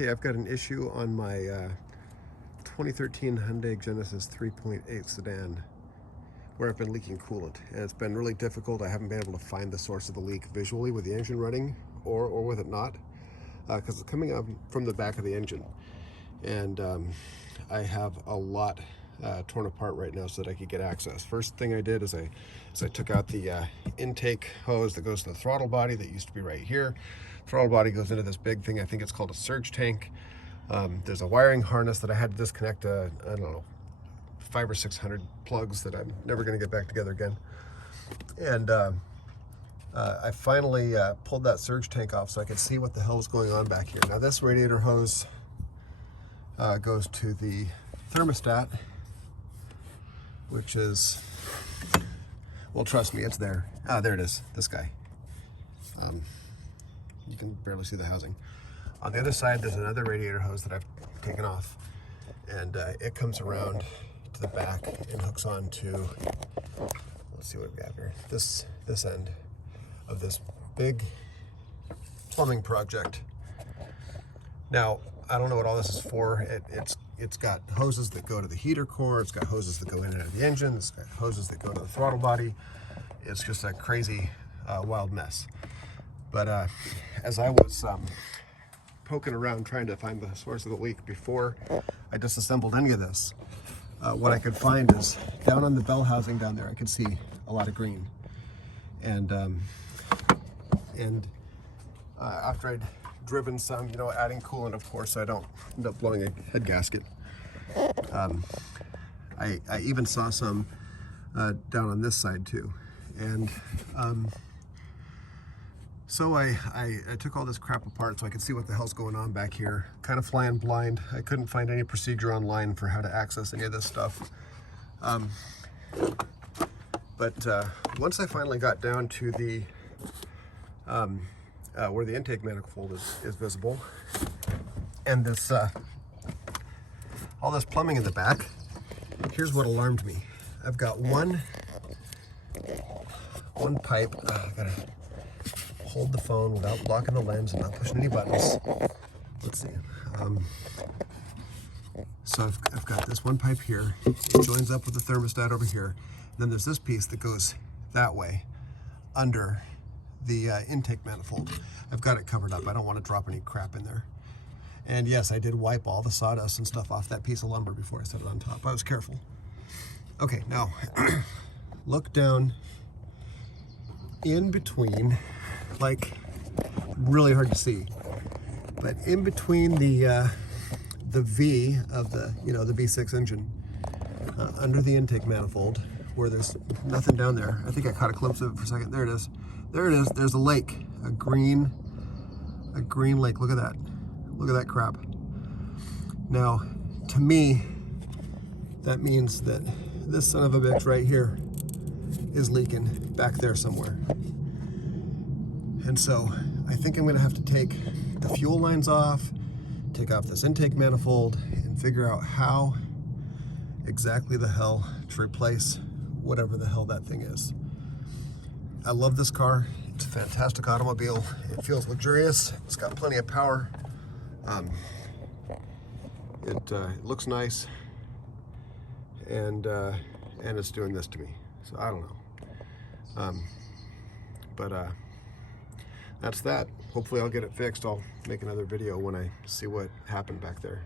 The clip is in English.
Okay, I've got an issue on my 2013 Hyundai Genesis 3.8 sedan where I've been leaking coolant, and it's been really difficult. I haven't been able to find the source of the leak visually with the engine running or with it not, because it's coming up from the back of the engine, and I have a lot torn apart right now so that I could get access. First thing I did is I took out the intake hose that goes to the throttle body that used to be right here. Throttle body goes into this big thing, I think it's called a surge tank. There's a wiring harness that I had to disconnect, I don't know, 500 or 600 plugs that I'm never going to get back together again. And I finally pulled that surge tank off so I could see what the hell is going on back here. Now this radiator hose goes to the thermostat, which is, well, trust me, it's there. Ah, there it is, this guy. You can barely see the housing. On the other side, there's another radiator hose that I've taken off, and it comes around to the back and hooks on to, let's see what we have here, this end of this big plumbing project. Now, I don't know what all this is for. It's got hoses that go to the heater core, it's got hoses that go in and out of the engine, it's got hoses that go to the throttle body. It's just a crazy, wild mess. But as I was poking around trying to find the source of the leak before I disassembled any of this, what I could find is down on the bell housing down there, I could see a lot of green. And after I'd driven some, adding coolant, of course, so I don't end up blowing a head gasket. I even saw some down on this side too. And so I took all this crap apart so I could see what the hell's going on back here. Kind of flying blind. I couldn't find any procedure online for how to access any of this stuff. But once I finally got down to the where the intake manifold is visible, and this all this plumbing in the back, here's what alarmed me. I've got one pipe. I gotta hold the phone without blocking the lens and not pushing any buttons. Let's see. So I've got this one pipe here. It joins up with the thermostat over here. And then there's this piece that goes that way under the intake manifold. I've got it covered up. I don't want to drop any crap in there. And yes, I did wipe all the sawdust and stuff off that piece of lumber before I set it on top. I was careful. Okay, now look down in between, like really hard to see, but in between the V of the the V6 engine, under the intake manifold, where there's nothing down there. I think I caught a glimpse of it for a second. There it is. There it is. There's a lake, a green lake. Look at that. Look at that crap. Now, to me, that means that this son of a bitch right here is leaking back there somewhere. And so I think I'm gonna have to take the fuel lines off, take off this intake manifold, and figure out how exactly the hell to replace whatever the hell that thing is. I love this car. It's a fantastic automobile. It feels luxurious. It's got plenty of power. It looks nice, and it's doing this to me. So I don't know. But that's that. Hopefully I'll get it fixed. I'll make another video when I see what happened back there.